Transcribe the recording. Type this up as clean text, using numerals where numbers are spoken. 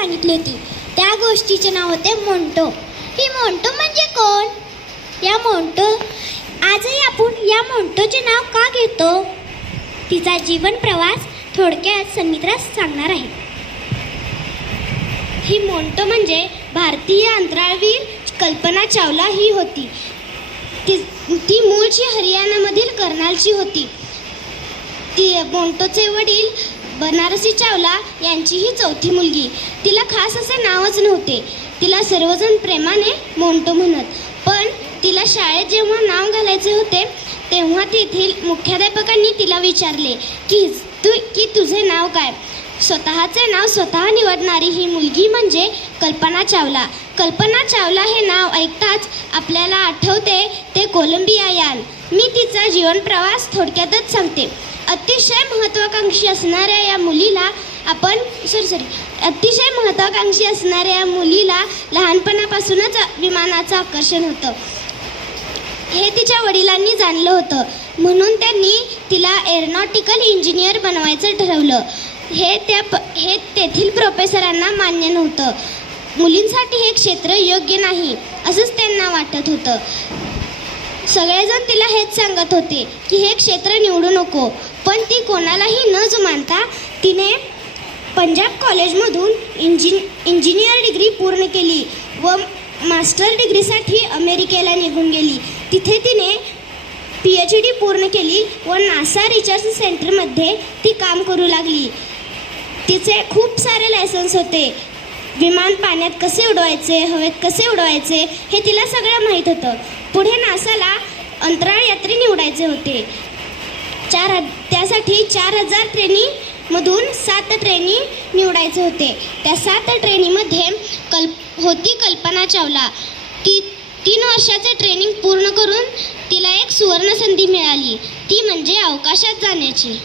सांगितली होती. त्या गोष्टीचे नाव होते मोंटो. ही मोंटो म्हणजे कोण? आजही आपण या मोंटोचे नाव का घेतो? तिचा जीवन प्रवास थोडक्यात सन्मित्रा सांगणार आहे. ही मोंटो म्हणजे भारतीय अंतराळवीर कल्पना चावला ही होती. ती मूळची हरियाणामधील कर्नालची होती. मोंटोचे वडील बनारसी चावला यांची ही चौथी मुलगी. तिला खास असे नावच नव्हते. तिला सर्वजण प्रेमाने मोंटो म्हणत. पण तिला शाळेत जेव्हा नाव घालायचे होते तेव्हा तेथील मुख्याध्यापकांनी तिला विचारले की तुझे नाव काय? स्वतःचे नाव स्वतः निवडणारी ही मुलगी म्हणजे कल्पना चावला. कल्पना चावला हे नाव ऐकताच आपल्याला आठवते ते कोलंबिया यान. मी तिचा जीवन प्रवास थोडक्यातच सांगते. अतिशय महत्त्वाकांक्षी असणाऱ्या या मुलीला लहानपणापासूनच विमानाचं आकर्षण होतं. हे तिच्या वडिलांनी जाणलं होतं. म्हणून त्यांनी तिला एरोनॉटिकल इंजिनियर बनवायचं ठरवलं. हे तेथील प्रोफेसरांना मान्य नव्हतं. मुलींसाठी हे क्षेत्र योग्य नाही असंच त्यांना वाटत होतं. सगळेजण तिला हेच सांगत होते की हे क्षेत्र निवडू नको. पण ती कोणालाही न जुमानता तिने पंजाब कॉलेजमधून इंजिनियर डिग्री पूर्ण केली व मास्टर डिग्रीसाठी अमेरिकेला निघून गेली. तिथे तिने PhD पूर्ण केली व नासा रिसर्च सेंटरमध्ये ती काम करू लागली. तिचे खूप सारे लायसन्स होते. विमान पाण्यात कसे उडवायचे, हवेत कसे उडवायचे हे तिला सगळं माहीत होतं. पुढे नासाला अंतराळ यात्री निवडायचे होते. त्यासाठी 4000 ट्रेनीमधून 7 ट्रेनी निवडायचे होते. त्या 7 ट्रेनीमध्ये होती कल्पना चावला. ती 3 वर्षाचे ट्रेनिंग पूर्ण करून तिला एक सुवर्ण संधी मिळाली. ती म्हणजे अवकाशात जाण्याची.